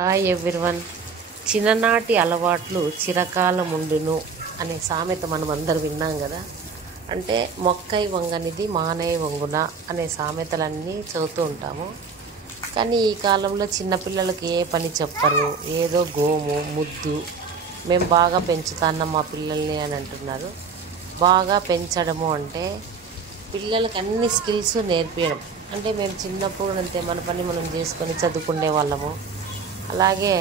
Hi everyone. చిన్ననాటి అలవాట్లు చిరకాలం ఉండును అనే సామెత మనం అందరు విన్నాం కదా. అంటే మొక్కై వంగనిది మానై వంగున అనే సామెతలన్నీ చదువుతూ ఉంటాము. కానీ ఈ కాలంలో చిన్నపిల్లలకి ఏ పని చెప్పరు, ఏదో గోము ముద్దు మేము బాగా పెంచుతాన్నాం మా పిల్లల్ని అని అంటున్నారు. బాగా పెంచడము అంటే పిల్లలకి అన్ని స్కిల్స్ నేర్పించడం. అంటే మేము చిన్నప్పుడు అంతే మన పని మనం చేసుకొని చదువుకునే వాళ్ళము. అలాగే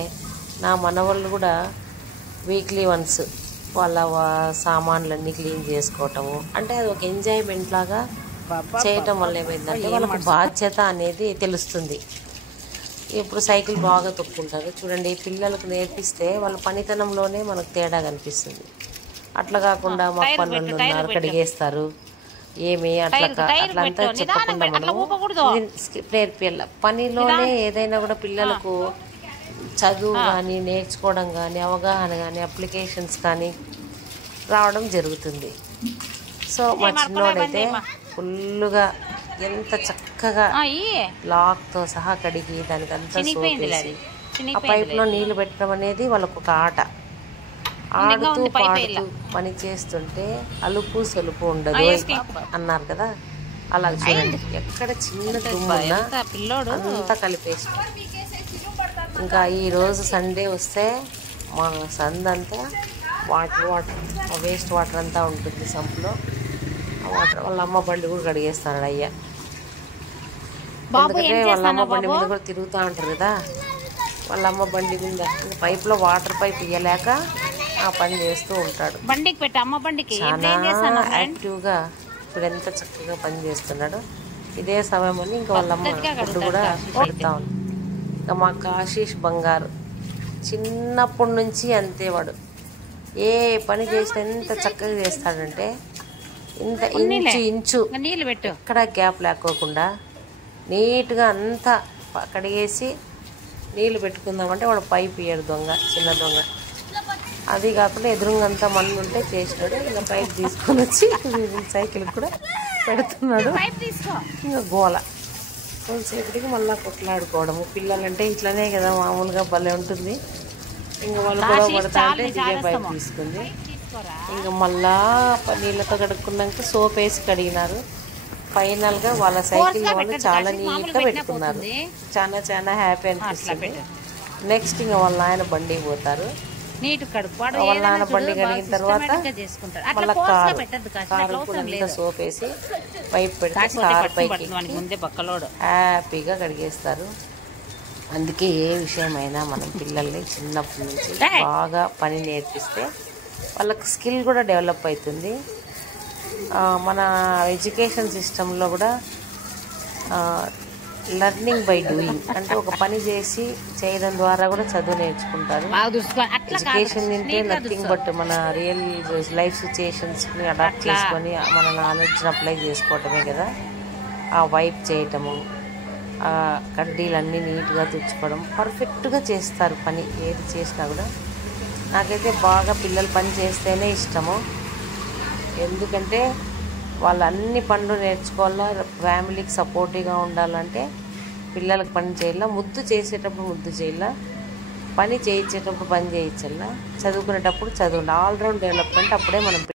నా మనవాళ్ళు కూడా వీక్లీ వన్స్ వాళ్ళ సామాన్లన్నీ క్లీన్ చేసుకోవటము, అంటే అది ఒక ఎంజాయ్మెంట్ లాగా చేయటం వల్ల ఏమైందంటే వాళ్ళకి బాధ్యత అనేది తెలుస్తుంది. ఇప్పుడు సైకిల్ బాగా తొక్కుంటారు చూడండి, పిల్లలకు నేర్పిస్తే వాళ్ళ పనితనంలోనే మనకు తేడా కనిపిస్తుంది. అట్లా కాకుండా మా పనులు ఉన్నారు కడిగేస్తారు ఏమి అట్లంతా చెప్పకుండా మనము నేర్పియాల. పనిలోనే ఏదైనా కూడా పిల్లలకు చదువు కానీ నేర్చుకోవడం కానీ అవగాహన కానీ అప్లికేషన్స్ కానీ రావడం జరుగుతుంది. సో మా చిన్నోడైతే ఫుల్గా ఎంత చక్కగా లాక్తో సహా కడిగి దానికి అంతా సోపేసి ఆ పైప్లో నీళ్లు పెట్టడం అనేది వాళ్ళకు ఒక ఆట. ఆడుతూ పాడుతూ పని చేస్తుంటే అలుపు సొలుపు ఉండదు అన్నారు కదా. అలా చూడండి, ఎక్కడ చిన్న దుమ్మున్నా అంతా కలిపేసి. ఇంకా ఈరోజు సండే వస్తే మా సందంతా వాటర్ వేస్ట్ వాటర్ అంతా ఉంటుంది సంపులో. ఆ వాటర్ వాళ్ళ అమ్మ బండి కూడా కడిగేస్తాడు అయ్యా. ఎందుకంటే వాళ్ళ అమ్మ బండి మీద కూడా తిరుగుతూ ఉంటారు కదా. వాళ్ళ అమ్మ బండి మీద పైప్లో వాటర్ పైప్ ఇయ్యలేక ఆ పని చేస్తూ ఉంటాడు. చాలా యాక్టివ్గా ఇప్పుడు ఎంత చక్కగా పని చేస్తున్నాడు. ఇదే సమయం అని ఇంకా వాళ్ళ అమ్మ ఫుడ్ కూడా పెడతా ఉంది. ఇంకా మా ఆశీష్ బంగారు చిన్నప్పటి నుంచి అంతే. వాడు ఏ పని చేసినా ఎంత చక్కగా చేస్తాడంటే ఇంత ఇంచు ఎక్కడ గ్యాప్ లేకోకుండా నీట్గా అంతా కడిగేసి నీళ్ళు పెట్టుకుందామంటే వాడు పైప్ ఇయ్యడు దొంగ, చిన్న దొంగ. అది కాకుండా ఎదురుంగంతా మన్ను ఉంటే చేసినాడు. ఇంకా పైప్ తీసుకొని వచ్చి సైకిల్ కూడా పెడుతున్నాడు. ఇంకా గోల కొంతసేపటికి మళ్ళీ కొట్లాడుకోవడము. పిల్లలంటే ఇట్లనే కదా మామూలుగా భలే ఉంటుంది. ఇంకా వాళ్ళు గొడవ పడతా అంటే దిగే పైప్ తీసుకుంది. ఇంకా మళ్ళా నీళ్ళతో కడుక్కున్నాక సోప్ వేసి కడిగినారు. ఫైనల్గా వాళ్ళ సైకిల్ వాళ్ళు చాలా నీట్గా పెట్టుకున్నారు. చాలా హ్యాపీ అనిపిస్తుంది. నెక్స్ట్ ఇంకా వాళ్ళ ఆయన బండికి పోతారు. వాళ్ళ నాన్న బండి కడిగిన తర్వాత మళ్ళీ కారు కూడా సోప్ వేసి పైప్ పెడితే కారు పైకి హ్యాపీగా కడిగేస్తారు. అందుకే ఏ విషయమైనా మనం పిల్లల్ని చిన్నప్పటి నుంచి బాగా పని నేర్పిస్తే వాళ్ళకి స్కిల్ కూడా డెవలప్ అవుతుంది. మన ఎడ్యుకేషన్ సిస్టంలో కూడా లెర్నింగ్ బై డూయింగ్, అంటే ఒక పని చేసి చేయడం ద్వారా కూడా చదువు నేర్చుకుంటారు. ఎడ్యుకేషన్ అంటే నథింగ్ బట్ మన రియల్ లైఫ్ సిచ్యుయేషన్స్ని అడాప్ట్ చేసుకొని మన నాలెడ్జ్ని అప్లై చేసుకోవటమే కదా. ఆ వైప్ చేయటము, ఆ కడ్డీలన్నీ నీట్గా తుడుచుకోవడం, పర్ఫెక్ట్గా చేస్తారు పని ఏది చేసినా కూడా. నాకైతే బాగా పిల్లలు పని చేస్తేనే ఇష్టము. ఎందుకంటే వాళ్ళు అన్ని పనులు నేర్చుకోవాలా, ఫ్యామిలీకి సపోర్టివ్గా ఉండాలంటే పిల్లలకు పని చేయాల, ముద్దు చేసేటప్పుడు ముద్దు చేయాల, పని చేయించేటప్పుడు పని చేయించాల, చదువుకునేటప్పుడు చదువు. ఆల్రౌండ్ డెవలప్మెంట్ అప్పుడే మనం